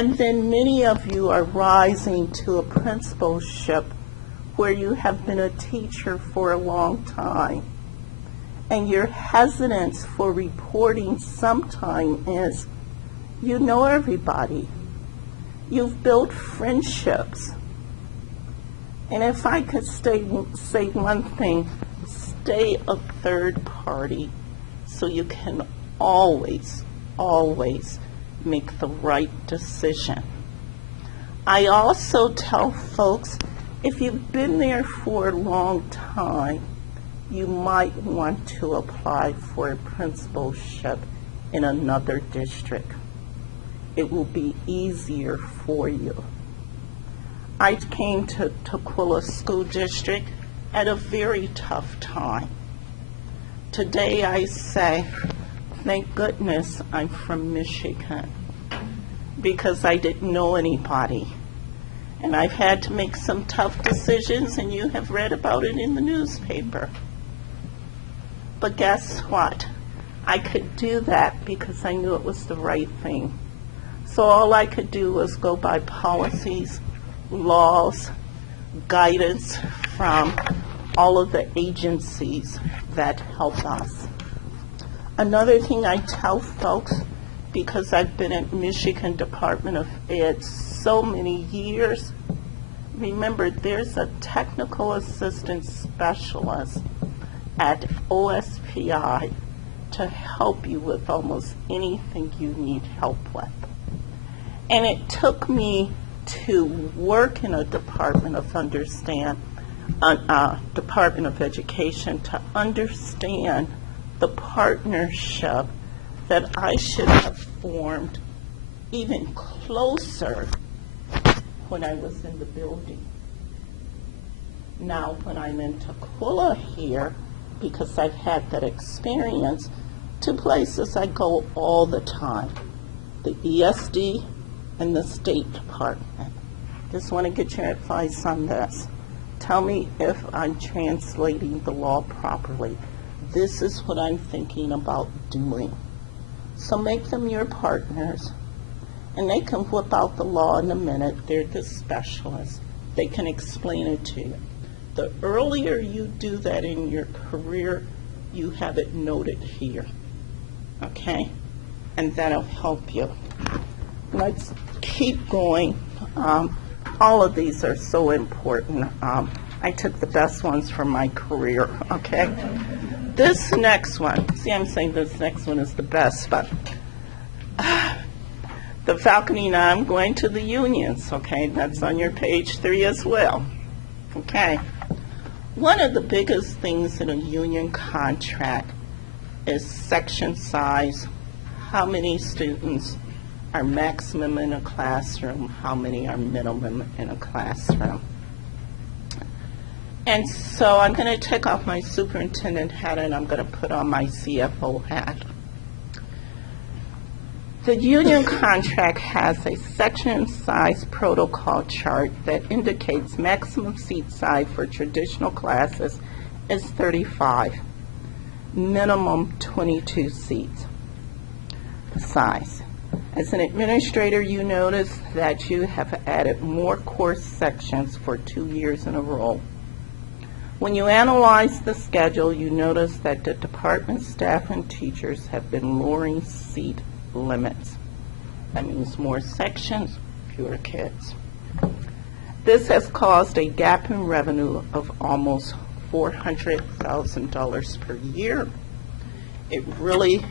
And then many of you are rising to a principalship where you have been a teacher for a long time. And your hesitance for reporting sometime is, you know everybody. You've built friendships. And if I could say one thing, stay a third party so you can always, always make the right decision. I also tell folks, if you've been there for a long time, you might want to apply for a principalship in another district. It will be easier for you. I came to Tukwila School District at a very tough time. Today I say, thank goodness I'm from Michigan, because I didn't know anybody. And I've had to make some tough decisions, and you have read about it in the newspaper. But guess what? I could do that because I knew it was the right thing. So all I could do was go by policies, laws, guidance from all of the agencies that help us. Another thing I tell folks, because I've been at Michigan Department of Ed so many years, remember there's a technical assistant specialist at OSPI to help you with almost anything you need help with. And it took me to work in a Department of Department of Education to understand the partnership that I should have formed even closer when I was in the building. Now, when I'm in Tukwila here, because I've had that experience, two places I go all the time, the ESD and the State Department. Just want to get your advice on this. Tell me if I'm translating the law properly. This is what I'm thinking about doing. So make them your partners, and they can whip out the law in a minute. They're the specialists. They can explain it to you. The earlier you do that in your career, you have it noted here, okay? And that'll help you. Let's keep going. All of these are so important. I took the best ones from my career, okay? This next one, see, I'm saying this next one is the best, but the falconing, I'm going to the unions, okay? That's on your page 3 as well, okay? One of the biggest things in a union contract is section size, how many students are maximum in a classroom, how many are minimum in a classroom. And so I'm going to take off my superintendent hat and I'm going to put on my CFO hat. The union contract has a section size protocol chart that indicates maximum seat size for traditional classes is 35, minimum 22 seats size. As an administrator, you notice that you have added more course sections for 2 years in a row. When you analyze the schedule, you notice that the department staff and teachers have been lowering seat limits. That means more sections, fewer kids. This has caused a gap in revenue of almost $400,000 per year. It really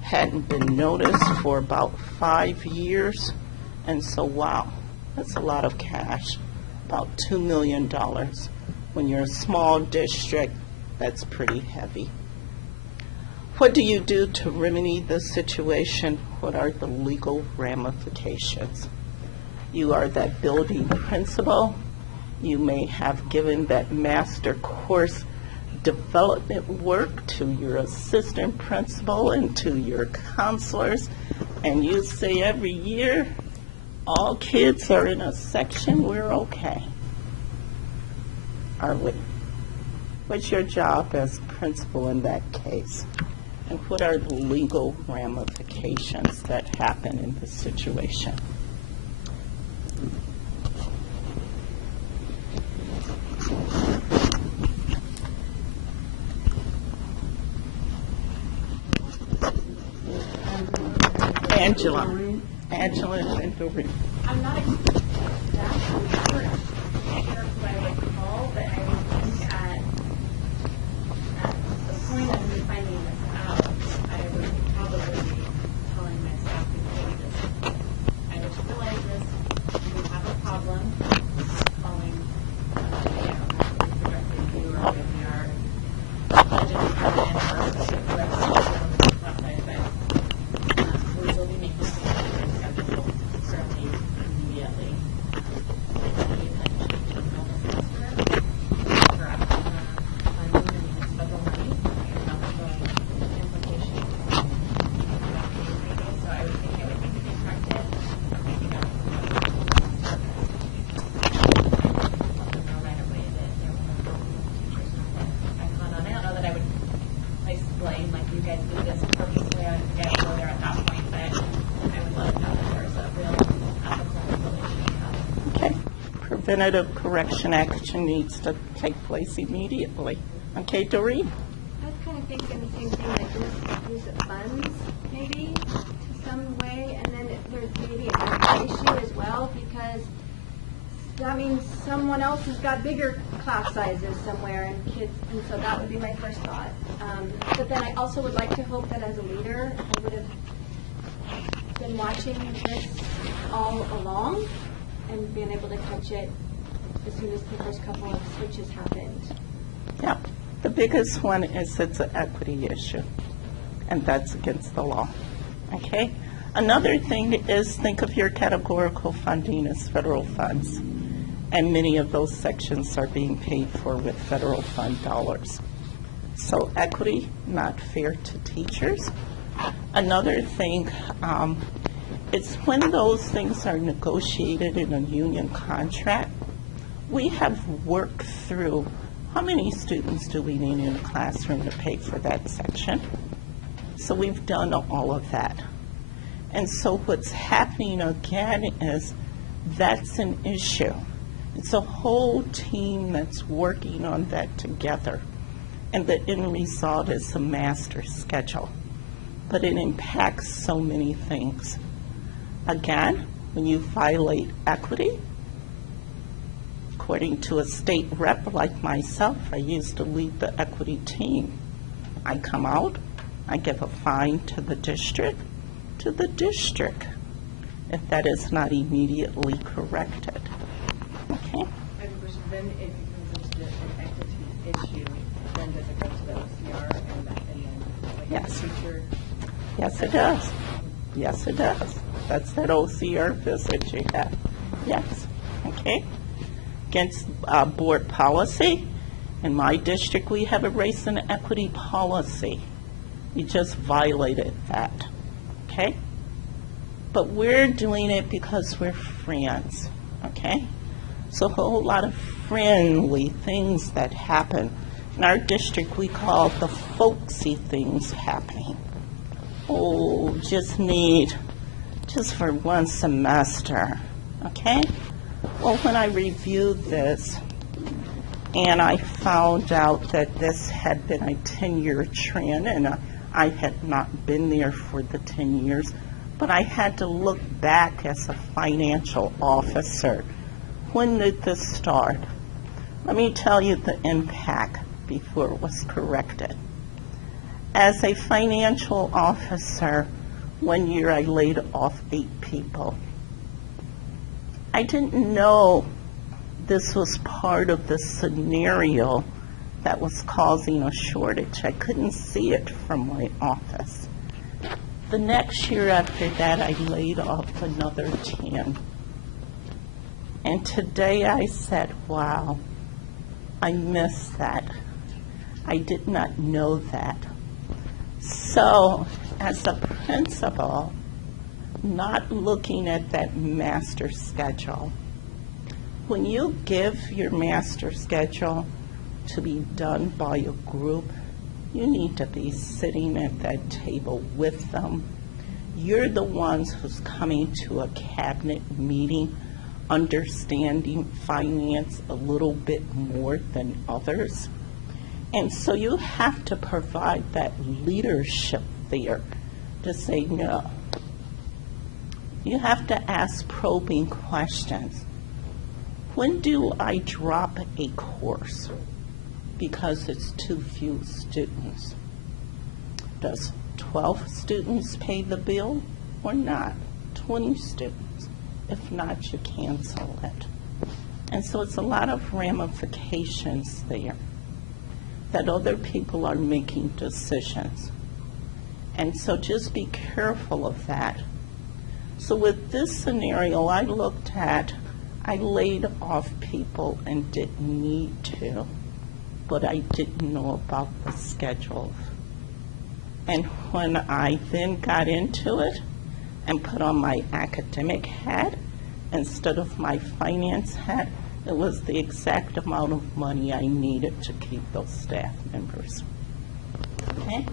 hadn't been noticed for about 5 years, and so wow, that's a lot of cash, about $2 million. When you're a small district, that's pretty heavy. What do you do to remedy this situation? What are the legal ramifications? You are that building principal. You may have given that master course development work to your assistant principal and to your counselors, and you say every year, all kids are in a section, we're okay. Are we? What's your job as principal in that case? And what are the legal ramifications that happen in this situation? Angela and Doreen. I'm not exactly sure who I would call, but I would think at the point of me finding this out, I would probably be telling my staff before we just, I just realized this, we have a problem, calling, directly to you or maybe our budget department or whoever class size, but we will be making changes to our schedule certainly immediately. Preventative correction action needs to take place immediately. Okay, Doreen? I was kind of thinking the same thing, like just use of funds, maybe, to some way, and then there's maybe a budget issue as well, because that means someone else has got bigger class sizes somewhere, and kids, and so that would be my first thought. But then I also would like to hope that as a leader, I would have been watching this all along, and being able to catch it as soon as the first couple of switches happened. Yeah. The biggest one is it's an equity issue, and that's against the law. Okay? Another thing is think of your categorical funding as federal funds, and many of those sections are being paid for with federal fund dollars. So equity, not fair to teachers. Another thing, it's when those things are negotiated in a union contract, we have worked through how many students do we need in a classroom to pay for that section. So we've done all of that. And so what's happening again is that's an issue. It's a whole team that's working on that together. And the end result is a master schedule. But it impacts so many things. Again, when you violate equity, according to a state rep like myself, I used to lead the equity team. I come out, I give a fine to the district, if that is not immediately corrected. Okay? Then it becomes an equity issue, then does it go to the OCR and then like Yes. the teacher? Yes, it does. Yes, it does. That's that OCR visit you have. Yes. Okay? Against board policy, in my district, we have a race and equity policy. You just violated that. Okay? But we're doing it because we're friends. Okay? So a whole lot of friendly things that happen. In our district, we call it the folksy things happening. Oh, just for one semester, okay? Well, when I reviewed this and I found out that this had been a 10-year trend, and I had not been there for the 10 years, but I had to look back as a financial officer. When did this start? Let me tell you the impact before it was corrected. As a financial officer, 1 year I laid off 8 people. I didn't know this was part of the scenario that was causing a shortage. I couldn't see it from my office. The next year after that, I laid off another 10. And today I said, wow, I missed that. I did not know that. So, as a principal, not looking at that master schedule, when you give your master schedule to be done by a group, you need to be sitting at that table with them. You're the ones who's coming to a cabinet meeting understanding finance a little bit more than others. And so you have to provide that leadership there to say, no, You have to ask probing questions. When do I drop a course because it's too few students? Does 12 students pay the bill or not? 20 students? If not, you cancel it. And so it's a lot of ramifications there that other people are making decisions. And so just be careful of that. So with this scenario, I laid off people and didn't need to, but I didn't know about the schedules. And when I then got into it and put on my academic hat instead of my finance hat, it was the exact amount of money I needed to keep those staff members. Okay?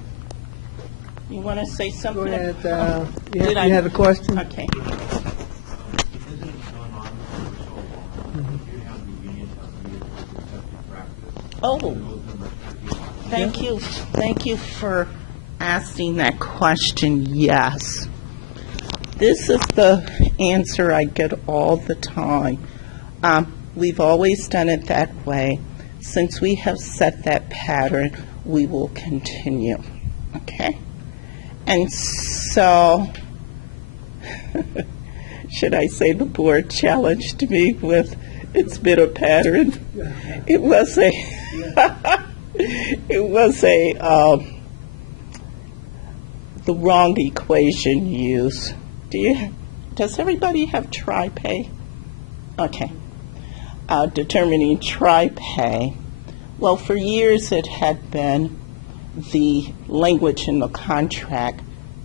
You want to say something? Go ahead. Did You I- have a question? Okay. Because it's gone on for so long, you have the unions have to be a practice. Oh, Those numbers can't be- thank you for asking that question. Yes. This is the answer I get all the time. We've always done it that way. Since we have set that pattern, we will continue. Okay? And so, should I say the board challenged me with, it's been a pattern? It was the wrong equation used. Does everybody have tri-pay? Okay. Determining tri-pay. Well, for years it had been the language in the contract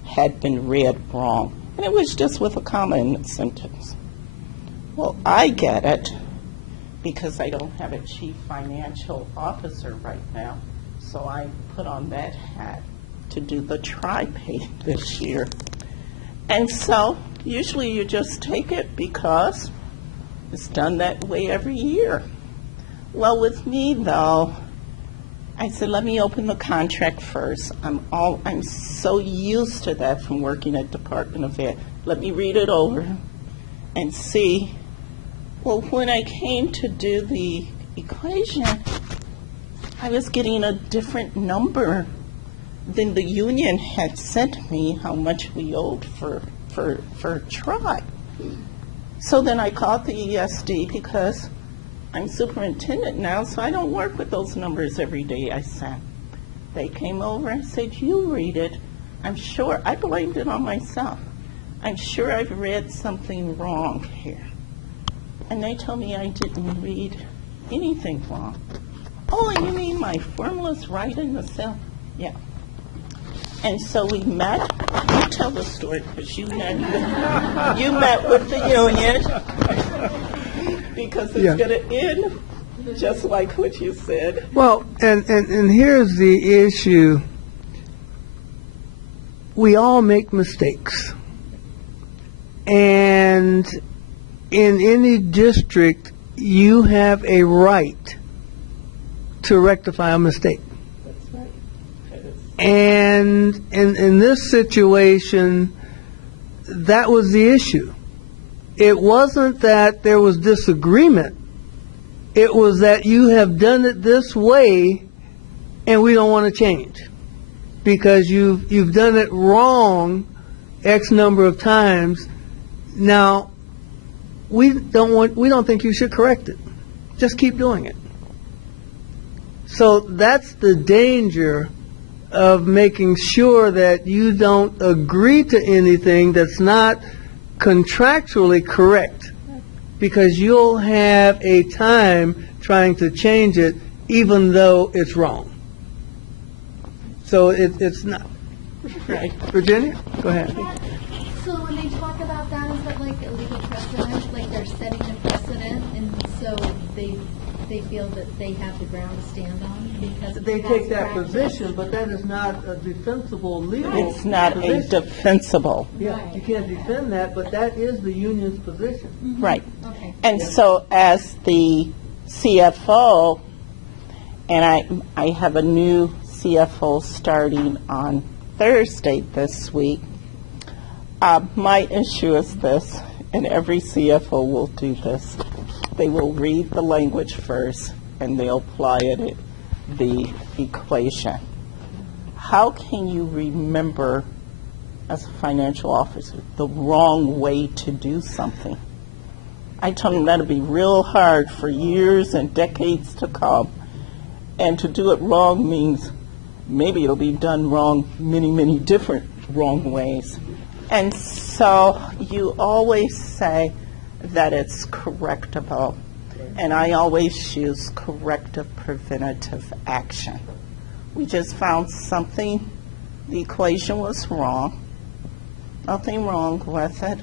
had been read wrong, and it was just with a comma in the sentence. Well, I get it because I don't have a chief financial officer right now, so I put on that hat to do the tri-pay this year. And so usually you just take it because it's done that way every year. Well, with me though, I said, let me open the contract first. I'm so used to that from working at Department of Ed. Let me read it over and see. Well, when I came to do the equation, I was getting a different number than the union had sent me how much we owed for tri. So then I called the ESD because I'm superintendent now, so I don't work with those numbers every day I sent. They came over and said, you read it. I'm sure, I blamed it on myself. I'm sure I've read something wrong here. And they told me I didn't read anything wrong. Oh, you mean my formula's right in the cell? Yeah. And so we met. You tell the story because you met with the union because it's Yeah. going to end just like what you said. Well, and here's the issue. We all make mistakes. And in any district, you have a right to rectify a mistake. That's right. And in this situation, that was the issue. It wasn't that there was disagreement. It was that you have done it this way and we don't want to change because you've done it wrong X number of times. Now, we don't think you should correct it. Just keep doing it. So that's the danger of making sure that you don't agree to anything that's not contractually correct, because you'll have a time trying to change it even though it's wrong. So it's not. Right. Virginia, go ahead. So when they talk about that, is that like a legal precedent, like they're setting a precedent, and so they feel that they have the ground to stand on because of They past take that practice? position, but that is not a defensible legal It's not a position. defensible. Yeah, you can't defend that, but that is the union's position. Right. Okay. And so as the CFO, and I have a new CFO starting on Thursday this week, My issue is this, and every CFO will do this. They will read the language first, and they'll apply it, the equation. How can you remember, as a financial officer, the wrong way to do something? I told them that'll be real hard for years and decades to come. And to do it wrong means maybe it'll be done wrong many, many different wrong ways. And so you always say that it's correctable. And I always use corrective preventative action. We just found something, the equation was wrong. Nothing wrong with it.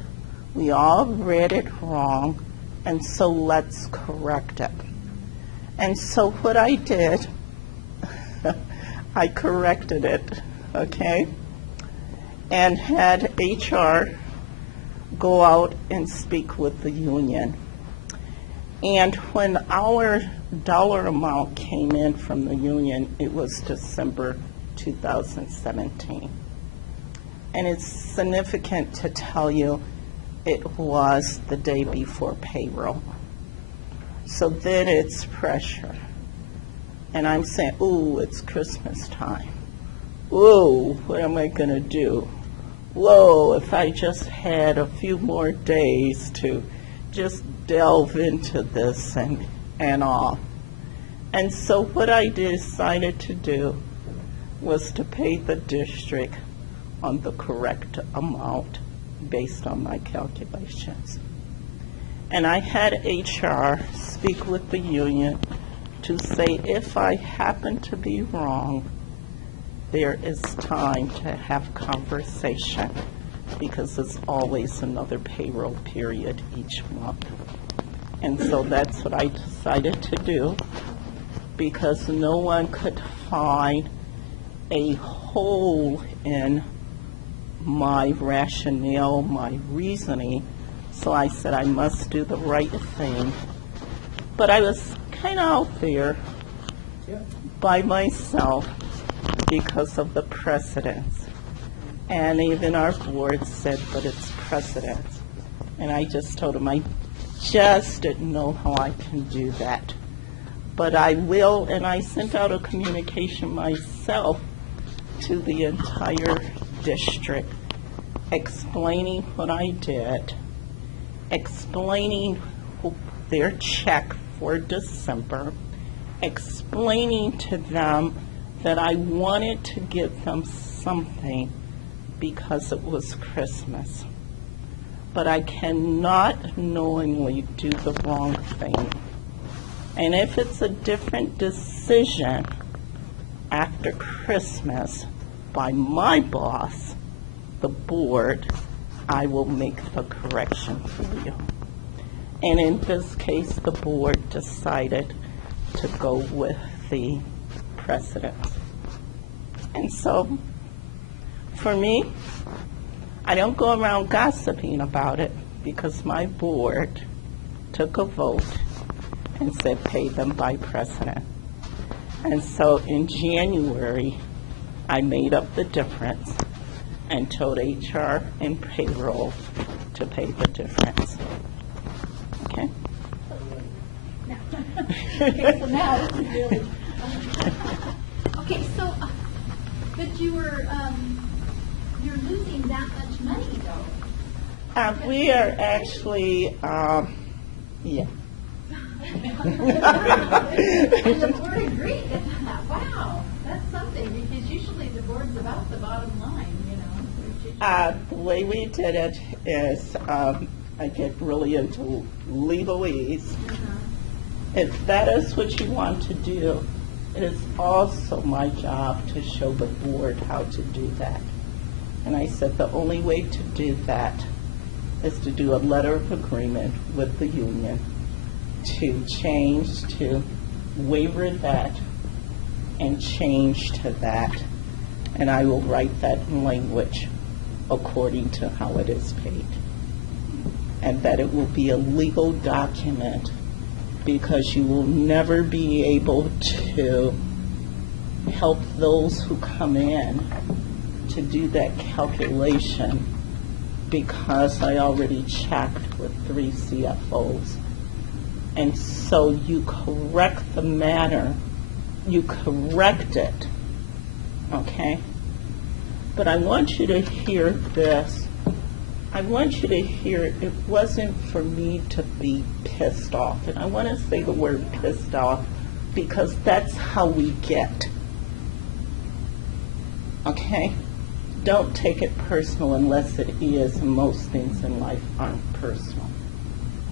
We all read it wrong, and so let's correct it. And so what I did, I corrected it, okay, and had HR go out and speak with the union. And when our dollar amount came in from the union, it was December 2017. And it's significant to tell you it was the day before payroll. So then it's pressure. And I'm saying, ooh, it's Christmas time. Whoa, what am I going to do? Whoa, if I just had a few more days to just delve into this and all. And so what I decided to do was to pay the district on the correct amount based on my calculations. And I had HR speak with the union to say if I happen to be wrong, there is time to have conversation because there's always another payroll period each month. And so that's what I decided to do because no one could find a hole in my rationale, my reasoning. So I said I must do the right thing. But I was kind of out there by myself because of the precedents. And even our board said, but it's precedents. And I just told them I just didn't know how I can do that. But I will, and I sent out a communication myself to the entire district explaining what I did, explaining their check for December, explaining to them that I wanted to give them something because it was Christmas. But I cannot knowingly do the wrong thing. And if it's a different decision after Christmas by my boss, the board, I will make the correction for you. And in this case, the board decided to go with the precedent. And so, for me, I don't go around gossiping about it because my board took a vote and said pay them by precedent. And so in January, I made up the difference and told HR and payroll to pay the difference. Okay? Okay, so now this is really. Okay, so, but you're losing that much money though. We are actually, yeah. And the board agreed with that. Wow, that's something, because usually the board's about the bottom line, you know. The way we did it is, I get really into legalese. If that is what you want to do, it is also my job to show the board how to do that. And I said the only way to do that is to do a letter of agreement with the union to change to waiver that and change to that. And I will write that in language according to how it is paid. And that it will be a legal document because you will never be able to help those who come in to do that calculation because I already checked with 3 CFOs. And so you correct the matter, you correct it, okay? But I want you to hear this. I want you to hear it wasn't for me to be pissed off. And I want to say the word pissed off because that's how we get. Okay? Don't take it personal unless it is, and most things in life aren't personal.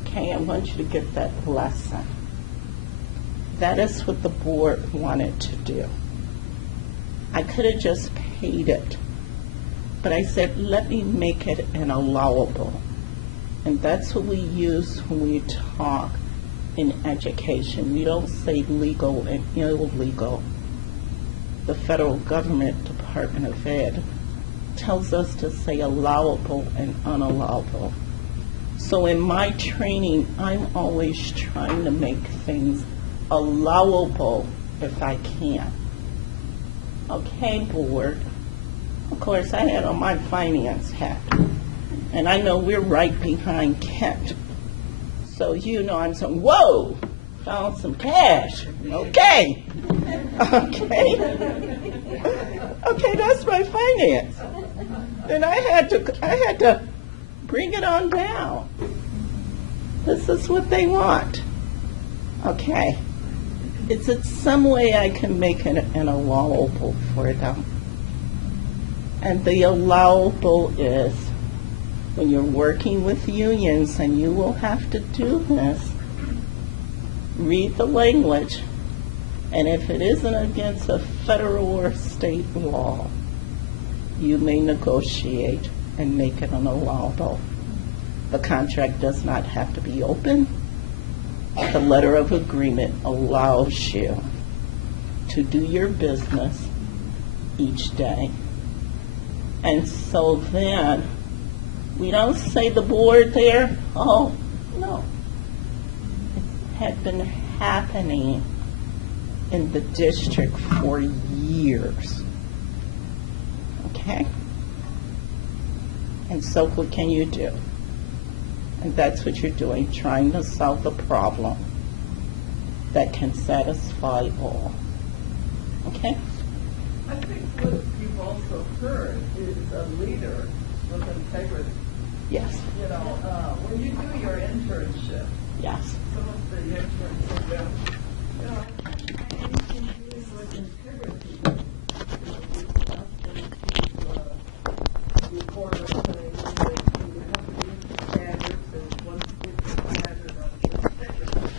Okay? I want you to get that lesson. That is what the board wanted to do. I could have just paid it. But I said, let me make it an allowable. And that's what we use when we talk in education. We don't say legal and illegal. The federal government, Department of Ed, tells us to say allowable and unallowable. So in my training, I'm always trying to make things allowable if I can. Okay, board. Of course, I had on my finance hat. And I know we're right behind Kent. So you know I'm saying, whoa, found some cash. Okay. Okay. Okay, that's my finance. And I had to bring it on down. This is what they want. Okay. Is it some way I can make it an allowable for them? And the allowable is when you're working with unions, and you will have to do this, read the language, and if it isn't against a federal or state law, you may negotiate and make it an allowable. The contract does not have to be open. The letter of agreement allows you to do your business each day. And so then, we don't say the board there, oh, no. It had been happening in the district for years. Okay? And so what can you do? And that's what you're doing, trying to solve the problem that can satisfy all. Okay? I think what you've also heard is a leader with integrity. Yes. You know, when you do your internship, Yes. some of the interns say, well, you know, I am doing with integrity. You know, we have to report on things, and you have to meet the standards, and once you get the standard of integrity,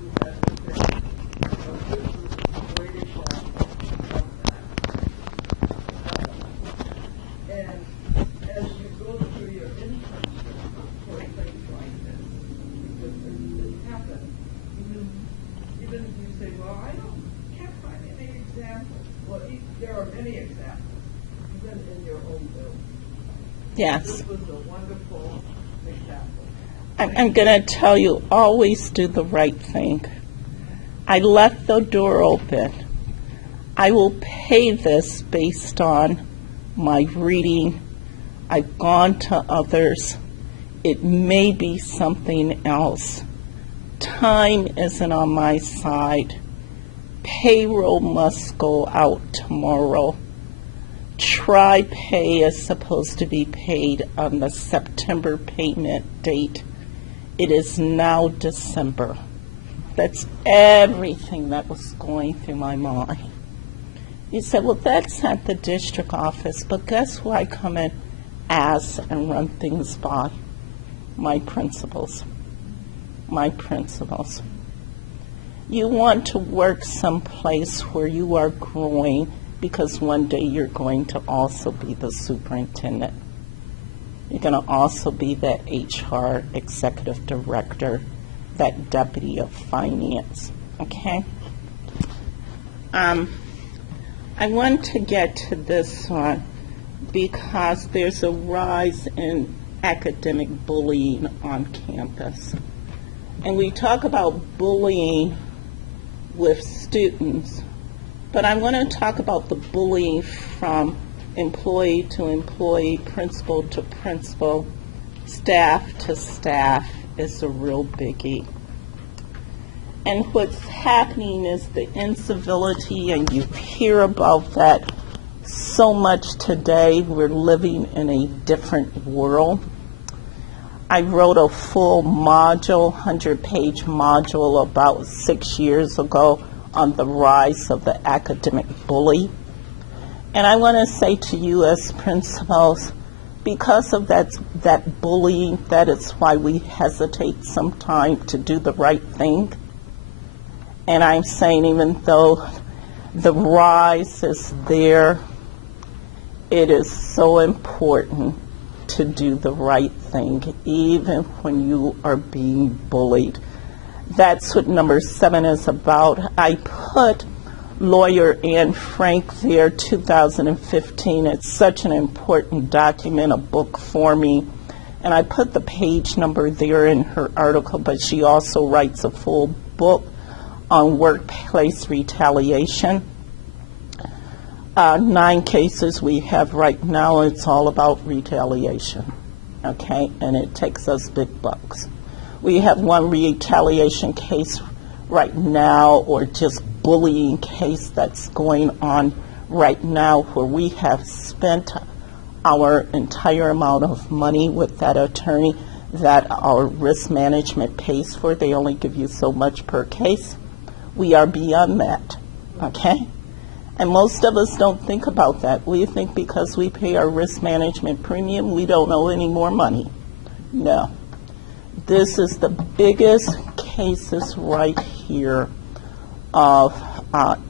you have to say, you know, this is the great example of that. And as you go through your internship for things like this, because it happens, even if you say, well, can't find any examples. Well, there are many examples, even in your own building. Yes. This was a wonderful example. I'm going to tell you, always do the right thing. I left the door open. I will pay this based on my reading. I've gone to others. It may be something else. Time isn't on my side. Payroll must go out tomorrow. Tri-pay is supposed to be paid on the September payment date. It is now December. That's everything that was going through my mind. You said, well, that's at the district office, but guess who I come in as and run things by? My principals. My principals. You want to work someplace where you are growing, because one day you're going to also be the superintendent. You're going to also be that HR executive director, that deputy of finance, okay? I want to get to this one because there's a rise in academic bullying on campus. And we talk about bullying with students, but I want to talk about the bullying from employee to employee, principal to principal, staff to staff is a real biggie. And what's happening is the incivility, and you hear about that so much today. We're living in a different world. I wrote a full module, 100-page module about 6 years ago on the rise of the academic bully. And I want to say to you as principals, because of that bullying, that is why we hesitate sometimes to do the right thing. And I'm saying, even though the rise is there, it is so important to do the right thing, even when you are being bullied. That's what number 7 is about. I put lawyer Anne Frank there, 2015. It's such an important document, a book for me. And I put the page number there in her article, but she also writes a full book on workplace retaliation. 9 cases we have right now, it's all about retaliation, okay? And it takes us big bucks. We have 1 retaliation case right now, or just bullying case that's going on right now, where we have spent our entire amount of money with that attorney that our risk management pays for. They only give you so much per case. We are beyond that, okay? And most of us don't think about that. We think because we pay our risk management premium, we don't owe any more money. No. This is the biggest cases right here of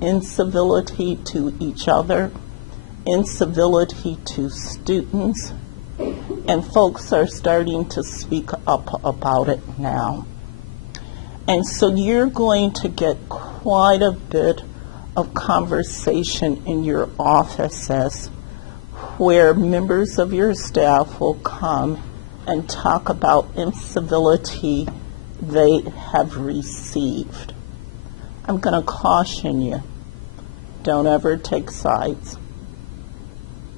incivility to each other, incivility to students, and folks are starting to speak up about it now. And so you're going to get quite a bit of conversation in your offices where members of your staff will come and talk about incivility they have received. I'm going to caution you, don't ever take sides.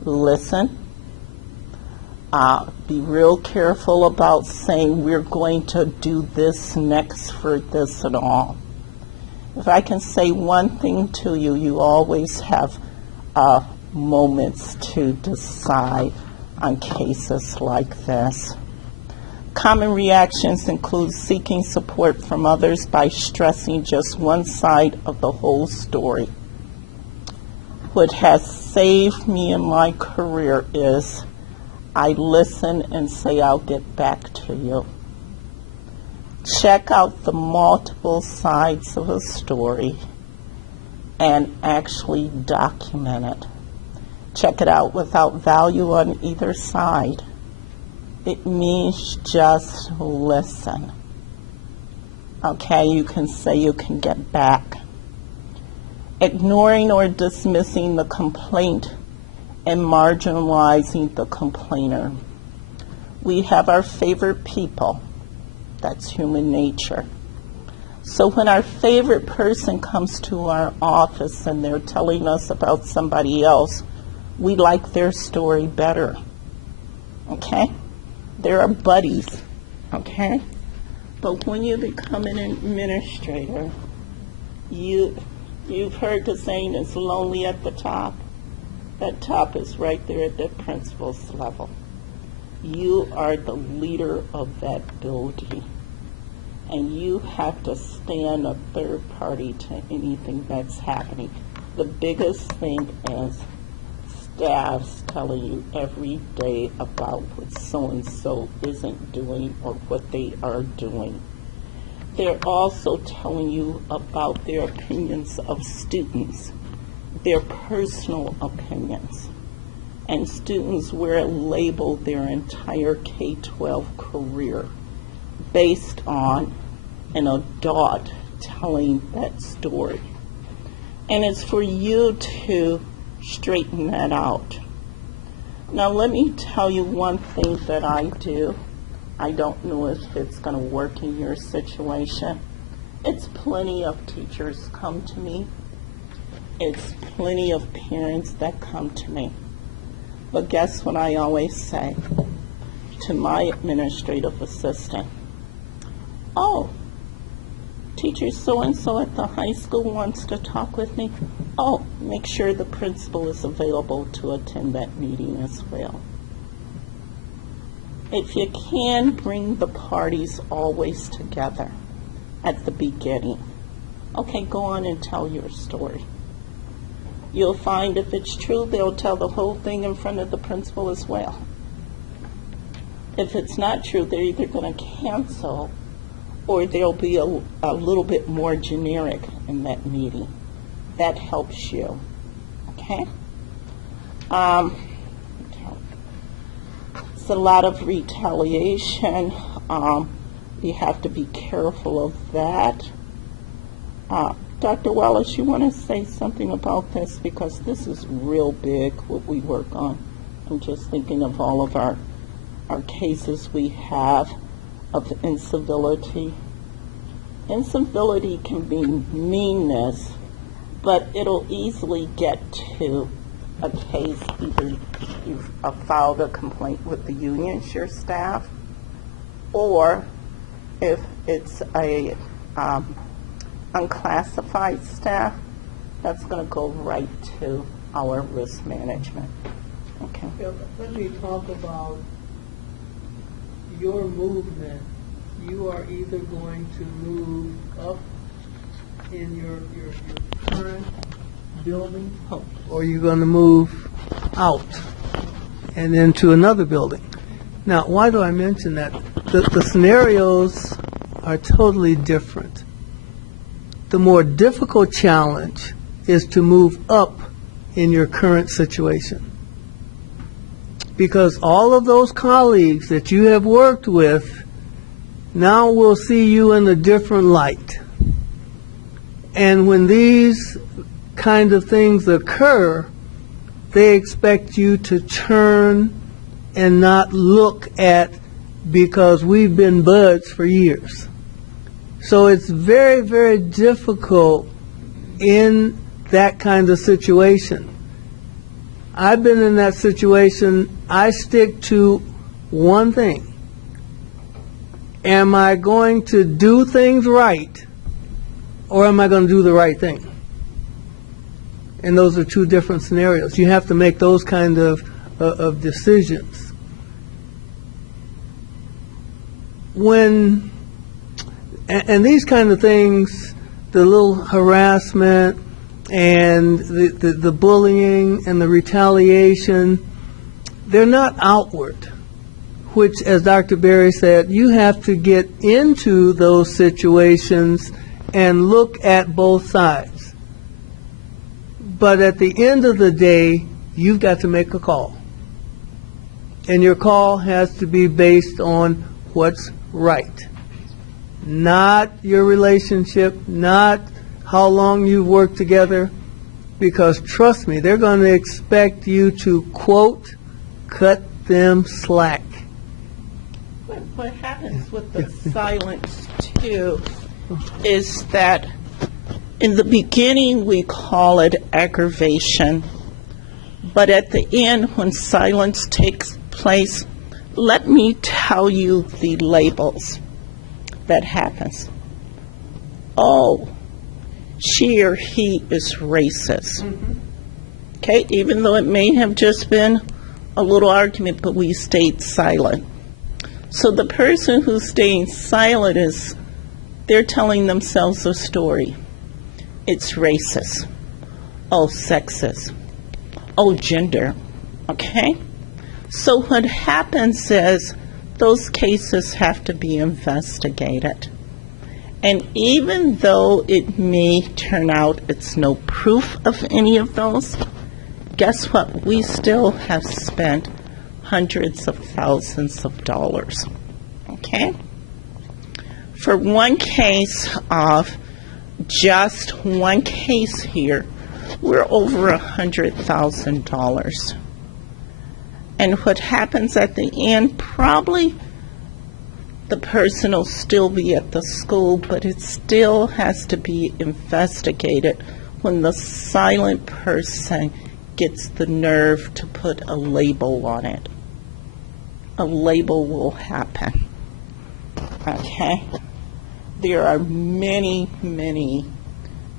Listen. Be real careful about saying we're going to do this next for this and all. If I can say one thing to you, you always have moments to decide on cases like this. Common reactions include seeking support from others by stressing just one side of the whole story. What has saved me in my career is I listen and say, I'll get back to you. Check out the multiple sides of a story and actually document it. Check it out without value on either side. It means just listen. Okay, you can say you can get back. Ignoring or dismissing the complaint and marginalizing the complainer. We have our favorite people. That's human nature. So when our favorite person comes to our office and they're telling us about somebody else, we like their story better. Okay? They're our buddies. Okay? But when you become an administrator, you've heard the saying, it's lonely at the top. That top is right there at the principal's level. You are the leader of that building, and you have to stand a third party to anything that's happening. The biggest thing is staffs telling you every day about what so-and-so isn't doing or what they are doing. They're also telling you about their opinions of students, their personal opinions. And students wear a label their entire K-12 career based on an adult telling that story. And it's for you to straighten that out. Now let me tell you one thing that I do. I don't know if it's going to work in your situation. It's plenty of teachers come to me. It's plenty of parents that come to me. But guess what I always say to my administrative assistant? Oh, teacher so-and-so at the high school wants to talk with me. Oh, make sure the principal is available to attend that meeting as well. If you can, bring the parties always together at the beginning. Okay, go on and tell your story. You'll find if it's true, they'll tell the whole thing in front of the principal as well. If it's not true, they're either going to cancel or they'll be a little bit more generic in that meeting. That helps you, okay? It's a lot of retaliation. You have to be careful of that. Dr. Wallace, you want to say something about this? Because this is real big, what we work on. I'm just thinking of all of our cases we have of incivility. Incivility can be meanness, but it'll easily get to a case, either you've filed a complaint with the unions, your staff, or if it's a unclassified staff, that's going to go right to our risk management. Okay. Yeah, let me talk about your movement. You are either going to move up in your current building, or you're going to move out and into another building. Now, why do I mention that? The scenarios are totally different. The more difficult challenge is to move up in your current situation, because all of those colleagues that you have worked with now will see you in a different light. And when these kind of things occur, they expect you to turn and not look at, because we've been buds for years. So it's very, very difficult in that kind of situation. I've been in that situation. I stick to one thing. Am I going to do things right, or am I going to do the right thing? And those are two different scenarios. You have to make those kind of decisions. And these kind of things, the little harassment and the bullying and the retaliation, they're not outward, which, as Dr. Berry said, you have to get into those situations and look at both sides. But at the end of the day, you've got to make a call. And your call has to be based on what's right. Not your relationship, not how long you've worked together, because trust me, they're going to expect you to, quote, cut them slack. What happens with the silence, too, is that in the beginning we call it aggravation, but at the end, when silence takes place, let me tell you the labels that happens. Oh, she or he is racist. Okay, even though it may have just been a little argument, but we stayed silent. So the person who's staying silent is, they're telling themselves a story. It's racist. Oh, sexist. Oh, gender. Okay? So what happens is those cases have to be investigated. And even though it may turn out it's no proof of any of those, guess what? We still have spent hundreds of thousands of dollars. Okay? For one case of just one case here, we're over $100,000. And what happens at the end, probably the person will still be at the school, but it still has to be investigated when the silent person gets the nerve to put a label on it, a label will happen. Okay? There are many, many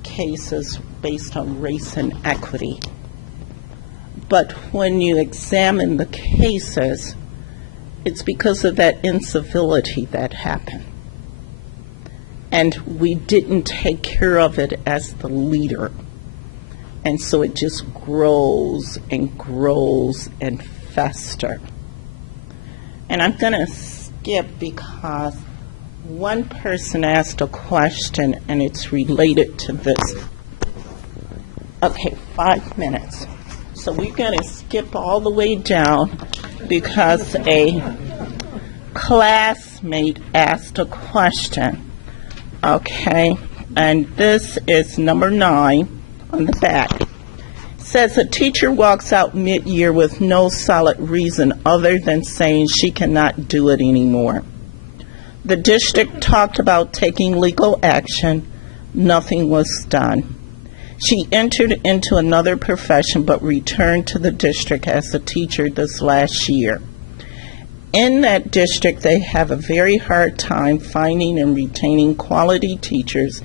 cases based on race and equity. But when you examine the cases, it's because of that incivility that happened. And we didn't take care of it as the leader. And so it just grows and grows and festers. And I'm going to skip because one person asked a question and it's related to this. Okay, 5 minutes. So we're going to skip all the way down because a classmate asked a question. Okay, and this is number 9 on the back. Says a teacher walks out mid-year with no solid reason other than saying she cannot do it anymore. The district talked about taking legal action. Nothing was done. She entered into another profession but returned to the district as a teacher this last year. In that district, they have a very hard time finding and retaining quality teachers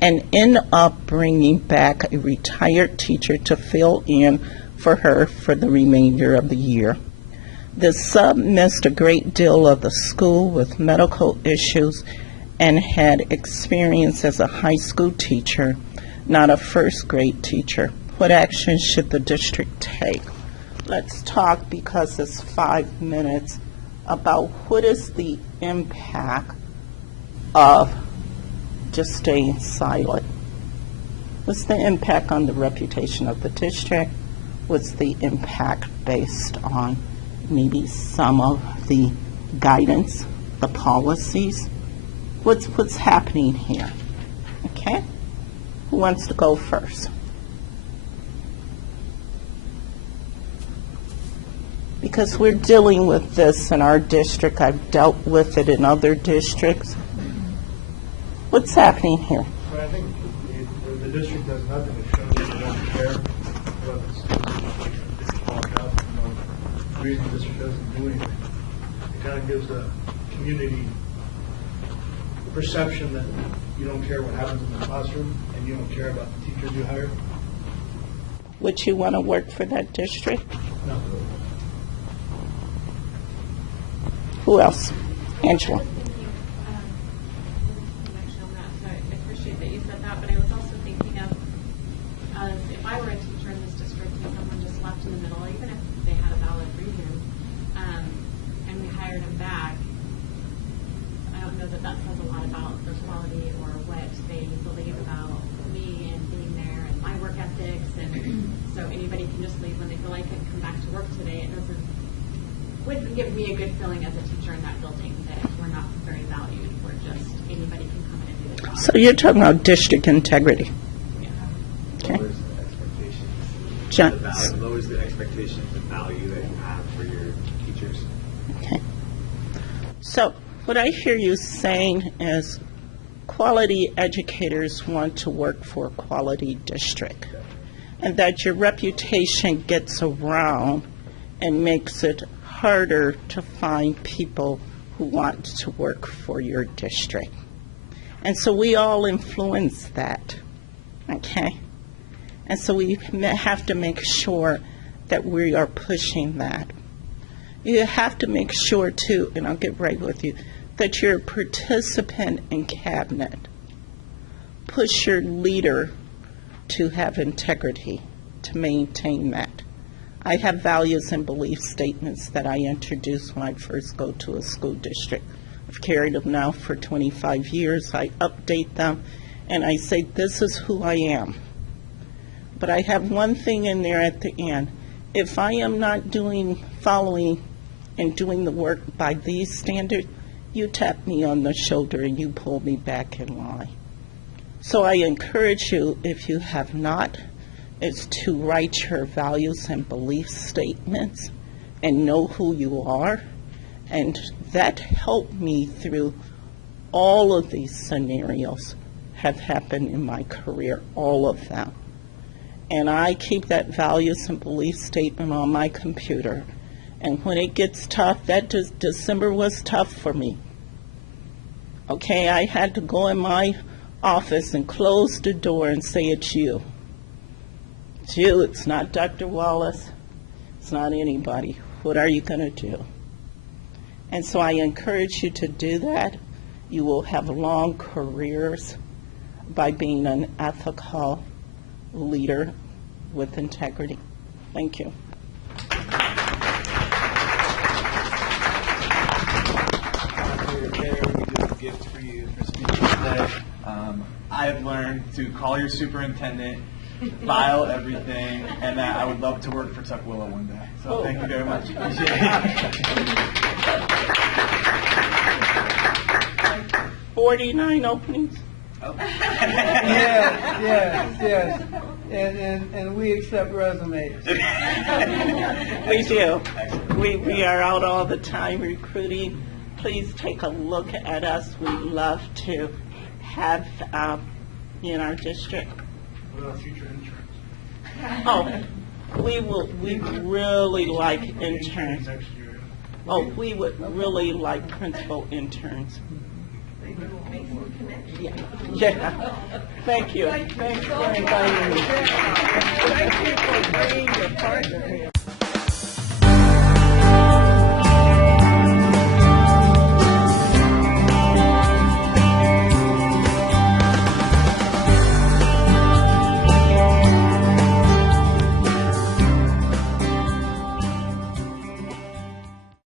and end up bringing back a retired teacher to fill in for her for the remainder of the year. The sub missed a great deal of the school with medical issues and had experience as a high school teacher, not a first grade teacher. What action should the district take? Let's talk, because it's 5 minutes, about what is the impact of just staying silent. What's the impact on the reputation of the district? What's the impact based on maybe some of the guidance, the policies? What's happening here? Okay? Who wants to go first? Because we're dealing with this in our district. I've dealt with it in other districts. What's happening here? But I think the district does nothing to show that they don't care about the students. Walk out, the reason the district doesn't do anything. It kind of gives the community the perception that you don't care what happens in the classroom and you don't care about the teachers you hire. Would you want to work for that district? No. Who else? Angela. I appreciate that you said that, but I was also thinking of if I were a teacher in this district and someone just left in the middle, even if they had a valid reason, and we hired them back, I don't know that that says a lot about their quality or what they believe about me and being there and my work ethics. And so anybody can just leave when they feel like it, come back to work today. It wouldn't give me a good feeling as a teacher in that building that we're not very valued. We're just anybody can come in and do the job. So you're talking about district integrity. Yeah. Okay. Lowers the expectations. John. Lowers the expectations and value that you have for your teachers. Okay. So what I hear you saying is quality educators want to work for a quality district, and that your reputation gets around and makes it harder to find people who want to work for your district. And so we all influence that, okay? And so we have to make sure that we are pushing that. You have to make sure, too, and I'll get right with you, that you're a participant in cabinet. Push your leader to have integrity, to maintain that. I have values and belief statements that I introduce when I first go to a school district. I've carried them now for 25 years. I update them, and I say, this is who I am. But I have one thing in there at the end. If I am not following and doing the work by these standards, you tap me on the shoulder and you pull me back in line. So I encourage you, if you have not, is to write your values and belief statements and know who you are. And that helped me through all of these scenarios have happened in my career, all of them. And I keep that values and belief statement on my computer. And when it gets tough, that December was tough for me. Okay, I had to go in my office and close the door and say, it's you. It's you, it's not Dr. Wallace, it's not anybody. What are you going to do? And so I encourage you to do that. You will have long careers by being an ethical leader with integrity. Thank you. We do a gift for you for speaking today. I've learned to call your superintendent, file everything, and that I would love to work for Tukwila one day. So thank you very much. Appreciate it. 49 openings. Yes. And we accept resumes. We do. We are out all the time recruiting. Please take a look at us. We love to have in our district. What about future interns? Oh, we really like interns. Next year. Oh, we would really like principal interns. Yeah. Thank you. Thanks for inviting me. Thank you for bringing your partner here.